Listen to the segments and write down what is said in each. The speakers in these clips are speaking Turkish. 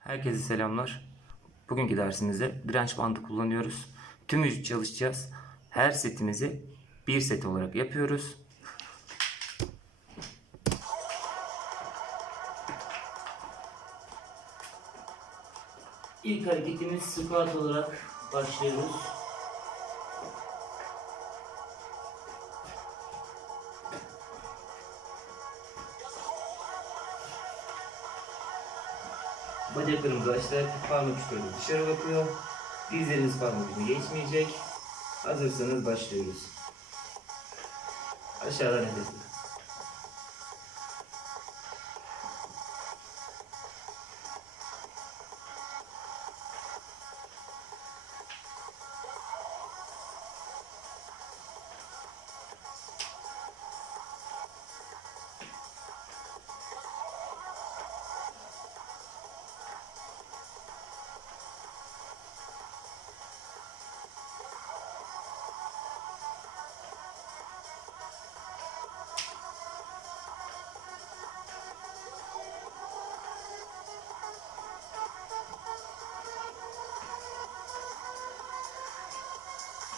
Herkese selamlar. Bugünkü dersimizde direnç bandı kullanıyoruz. Tüm vücut çalışacağız. Her setimizi bir set olarak yapıyoruz. İlk hareketimiz squat olarak başlıyoruz. Bacaklarımızı açtık, parmak uçları dışarı bakıyor. Dizleriniz parmak ucunu geçmeyecek. Hazırsanız başlıyoruz. Aşağıdan nefes.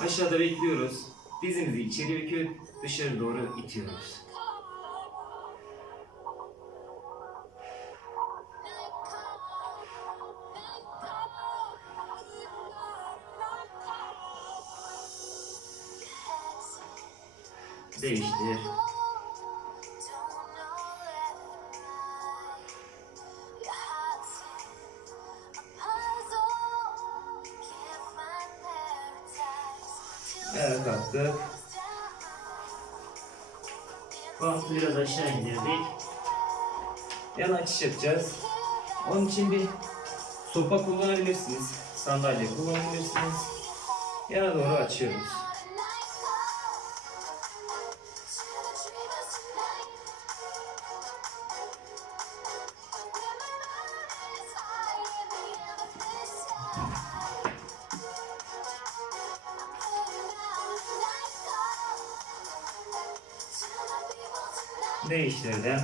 Aşağıda bekliyoruz. Dizimizi içeri büküp dışarı doğru itiyoruz. Değiştir. Bantı biraz aşağı indirdik. Yan açış yapacağız. Onun için bir sopa kullanabilirsiniz. Sandalye kullanabilirsiniz. Yana doğru açıyoruz. Değiştirdim.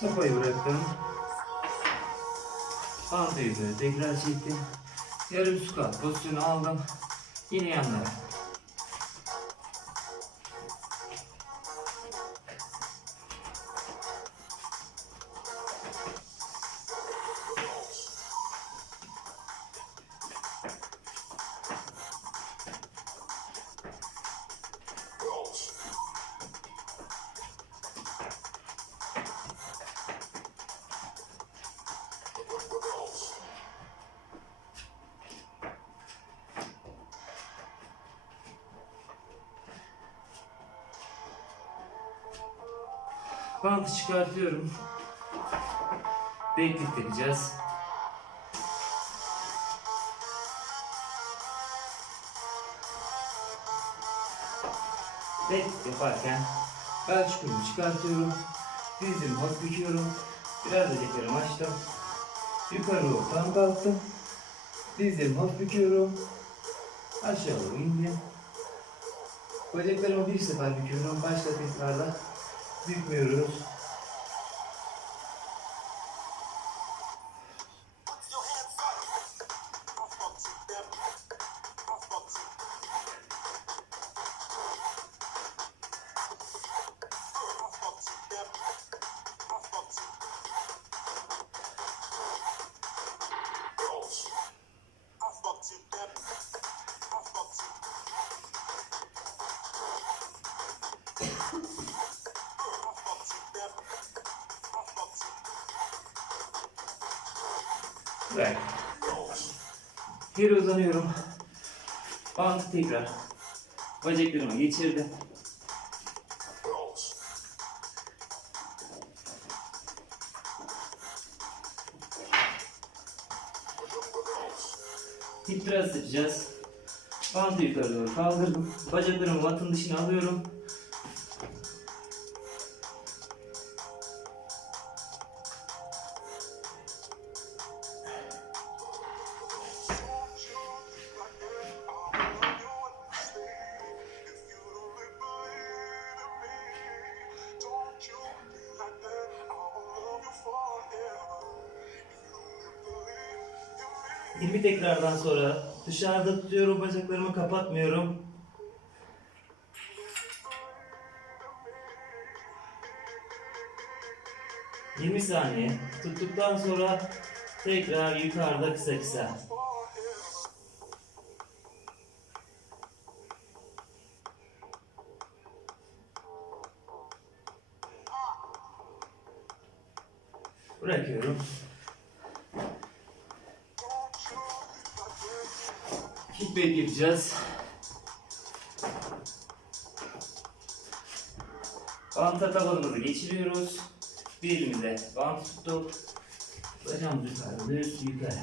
Sopayı bıraktım. Pantayı yukarı tekrar çektim. Yarım squat pozisyonu aldım. Yine yanlara. Bantı çıkartıyorum. Takacağız. Denklik yaparken bel çukurunu çıkartıyorum. Dizimi hafif büküyorum. Biraz da ceplerimi açtım. Yukarı doğru tam kalktım. Dizlerimi hafif büküyorum. Aşağı doğru indim. Bacaklarımı bir sefer büküyorum. Başka tekrarda bükmüyoruz. Bırak. Geri uzanıyorum. Bantı tekrar bacaklarıma geçirdim. Hip thrust yapacağız. Bantı yukarı doğru kaldırdım. Bacaklarımı matın dışına alıyorum. 20 tekrardan sonra dışarıda tutuyorum bacaklarımı kapatmıyorum. ...20 saniye tuttuktan sonra tekrar yukarıda kısa kısa. Bırakıyorum. Kickback yapacağız. Banta tabanımızı geçiriyoruz. Bir elimize bant tuttuk. Bacağımız yukarı, yukarı.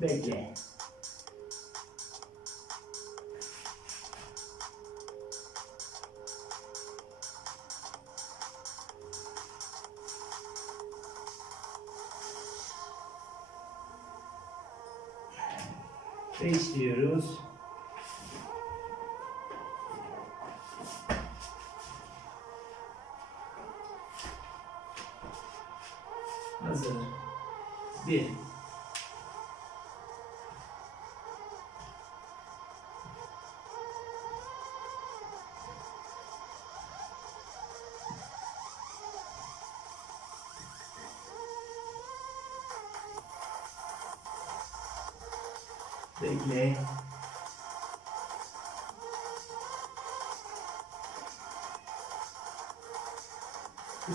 Bekle. Değiştiriyoruz. Hazır. Bir.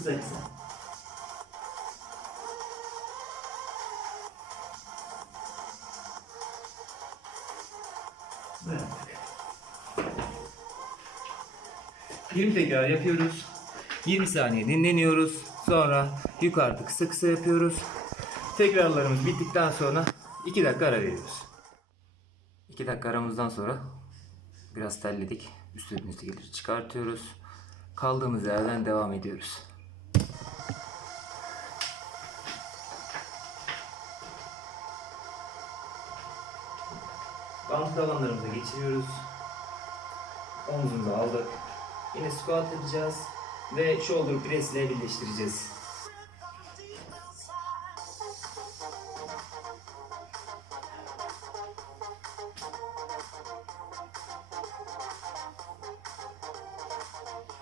Kısa. Bıraktık. 20 tekrar yapıyoruz. 20 saniye dinleniyoruz. Sonra yukarıda kısa kısa yapıyoruz. Tekrarlarımız bittikten sonra 2 dakika ara veriyoruz. 2 dakika aramızdan sonra biraz terledik. Üstümüzdekileri çıkartıyoruz. Kaldığımız yerden devam ediyoruz. Bant tabanlarımıza geçiriyoruz. Omzumuzu aldık. Yine squat yapacağız. Ve shoulder press ile birleştireceğiz.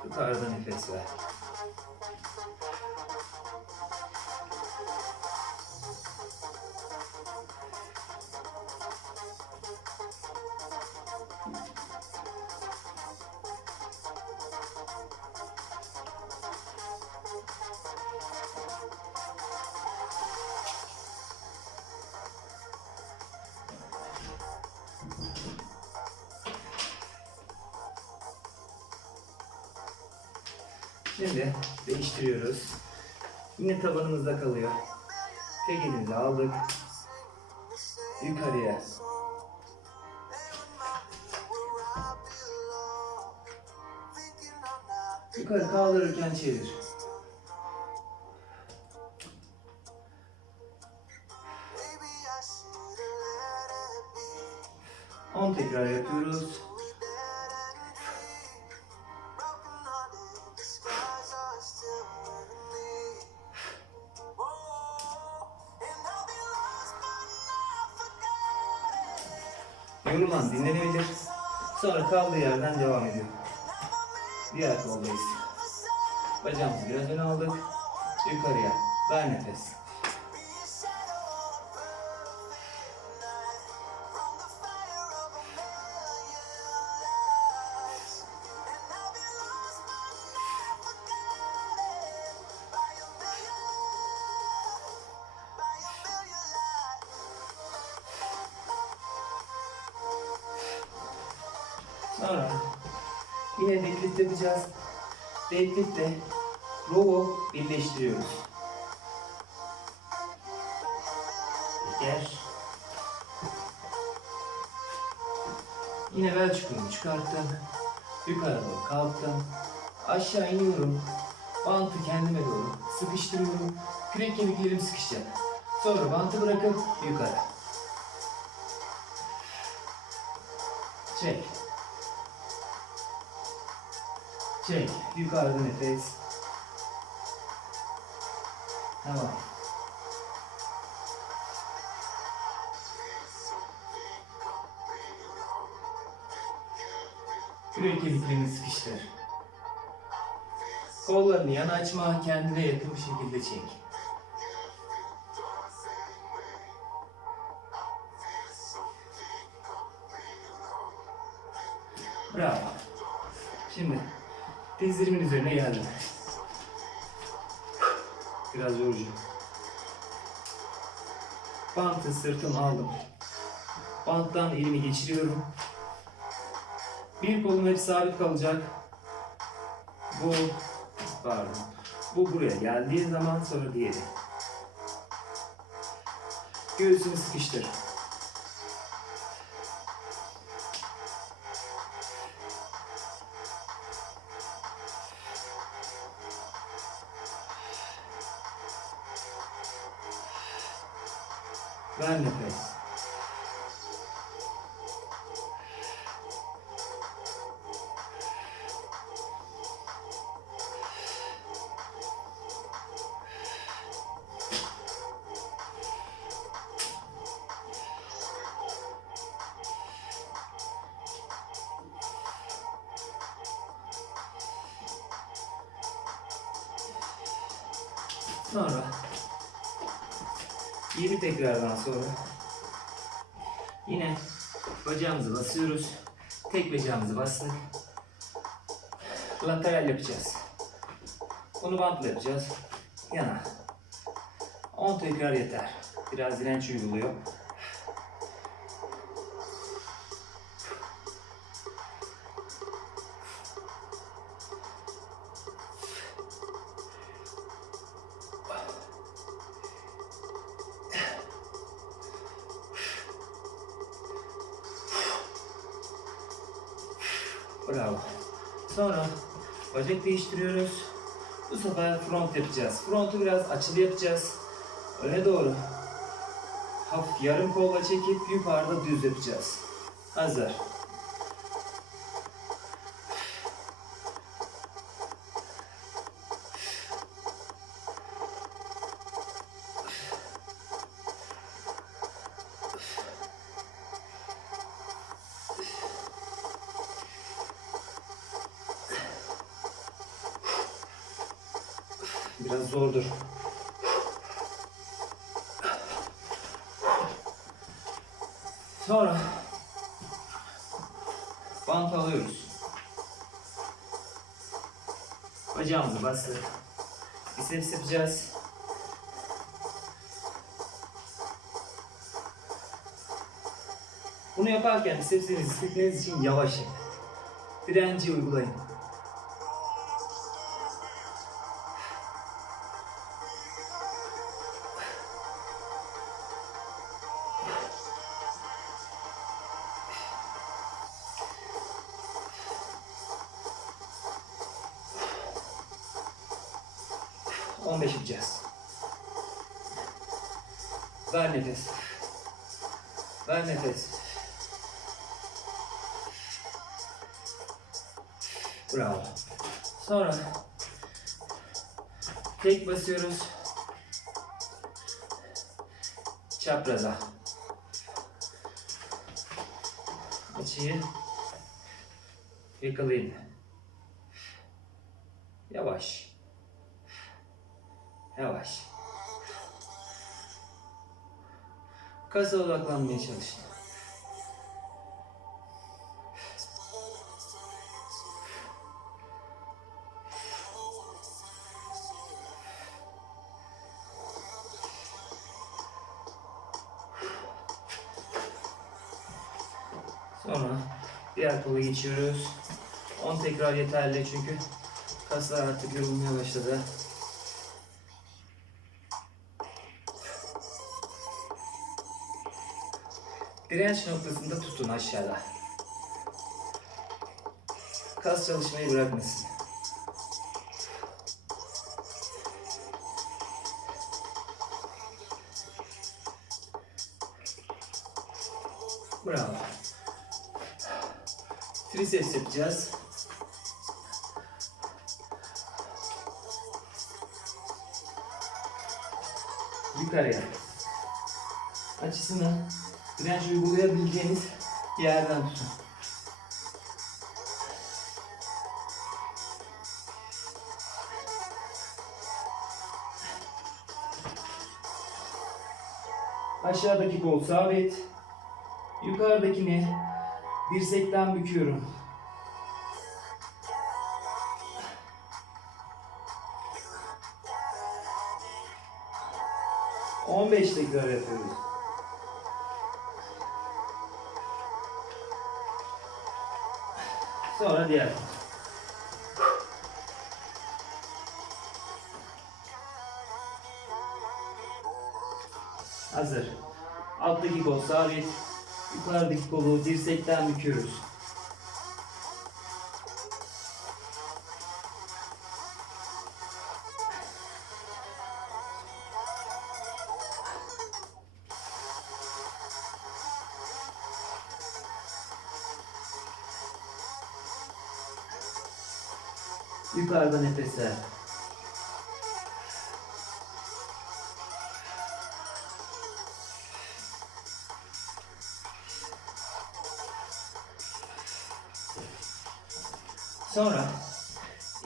Yukarıda nefes ver. Şimdi değiştiriyoruz. Yine tabanımızda kalıyor. Tek aldık. Yukarıya. Yukarı kaldırırken çevir. Yorulan dinlenebilir. Sonra kaldığı yerden devam ediyor. Diğer koldayız. Bacağımızı biraz öne aldık. Yukarıya. Ver nefes. Deadliftle row'u birleştiriyoruz. Gel. Yine bel çukurunu çıkarttım. Yukarı doğru kalktım. Aşağı iniyorum. Bantı kendime doğru sıkıştırıyorum. Kürek kemiklerim sıkışacak. Sonra bantı bırakıp yukarı. Çek. Çek. Yukarıda nefes. Tamam. Kürek kemiklerini sıkıştır. Kollarını yana açma, kendine yakın bir şekilde çek. Dizlerimin üzerine geldim. Biraz yorucu. Bantı sırtım aldım. Banttan elimi geçiriyorum. Bir kolum hep sabit kalacak. Bu, pardon. Bu buraya geldiği zaman sonra diğeri. Göğsünü sıkıştır. Sonra 7 tekrardan sonra yine bacağımızı basıyoruz. Tek bacağımızı bastık. Lateral yapacağız. Bunu bantla yapacağız. Yana. 10 tekrar yeter. Biraz direnç uyguluyor. Bravo. Sonra bacak değiştiriyoruz. Bu sefer front yapacağız. Frontu biraz açılı yapacağız. Öne doğru. Hafif yarım kolla çekip yukarıda düz yapacağız. Hazır. Biraz zordur. Sonra bant alıyoruz. Bacağımızı bastık. Biceps yapacağız. Bunu yaparken bicepsinizi hissetmeniz için yavaş yapın. Direnci uygulayın. On beş yapacağız. Ver nefes. Ver nefes. Bravo. Sonra tek basıyoruz. Çapraza. Açıyı yakalayın. Yavaş. Yavaş. Kasa odaklanmaya çalışın. Sonra diğer kola geçiyoruz. 10 tekrar yeterli çünkü kaslar artık yorulmaya başladı. Direnç noktasında tutun aşağıda. Kas çalışmayı bırakmasın. Bravo. Triceps yapacağız. Yukarıya. Açısını direnç uygulayabileceğiniz yerden tutun. Aşağıdaki kol sabit. Yukarıdakini dirsekten büküyorum. On beş tekrar yapıyoruz. Sonra diğer. Hazır. Alttaki kol sabit. Yukarıdaki kolu dirsekten büküyoruz. Ver. Sonra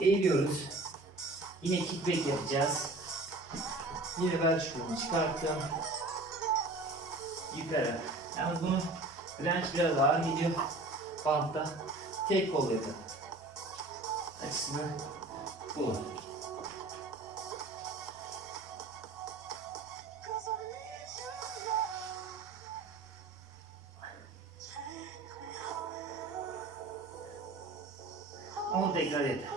eğiliyoruz. Yine kickback yapacağız. Yine bel çukurunu çıkarttım. Yukarı. Yalnız bunu direnç biraz ağır geliyor. Bantta tek kol yapın. Açısını そうですかれた。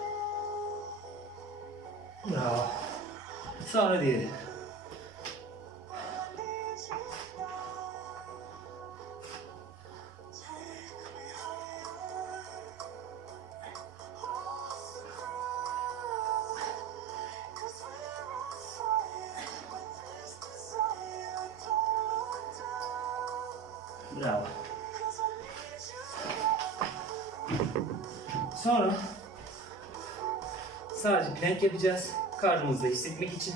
さあ、あれでいい。Plank yapacağız. Karnımızda hissetmek için.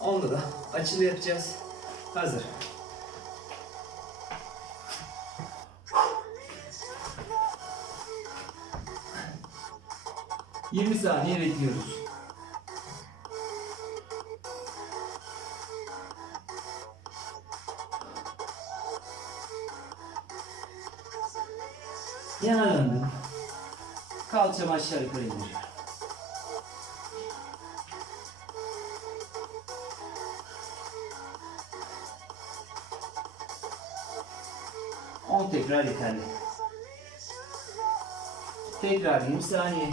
Onda da açılı yapacağız. Hazır. Yirmi saniye bekliyoruz. Yana döndüm. Kalçamı aşağı yukarı indiriyorum. Tekrar 20 saniye.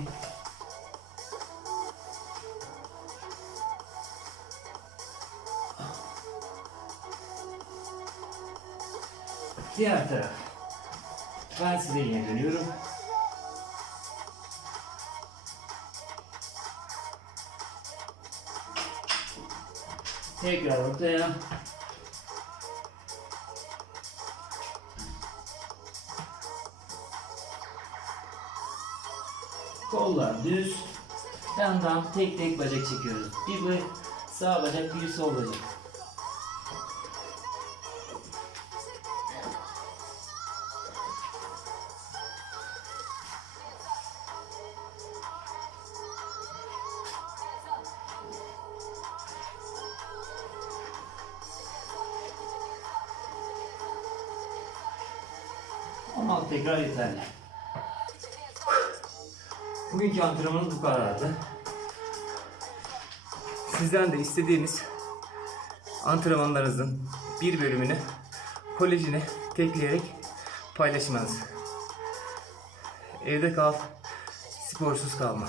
Diğer taraf. Ben size yine dönüyorum. Tekrar ortaya. Düz. Yandan tek tek bacak çekiyoruz. Bir bu sağ bacak, bir sol bacak. Altı tekrar yeterli. Bugünkü antrenmanımız bu kadardı. Sizden de istediğiniz antrenmanlarınızın bir bölümünü kolejine tekleyerek paylaşmanız. Evde kal, sporsuz kalma.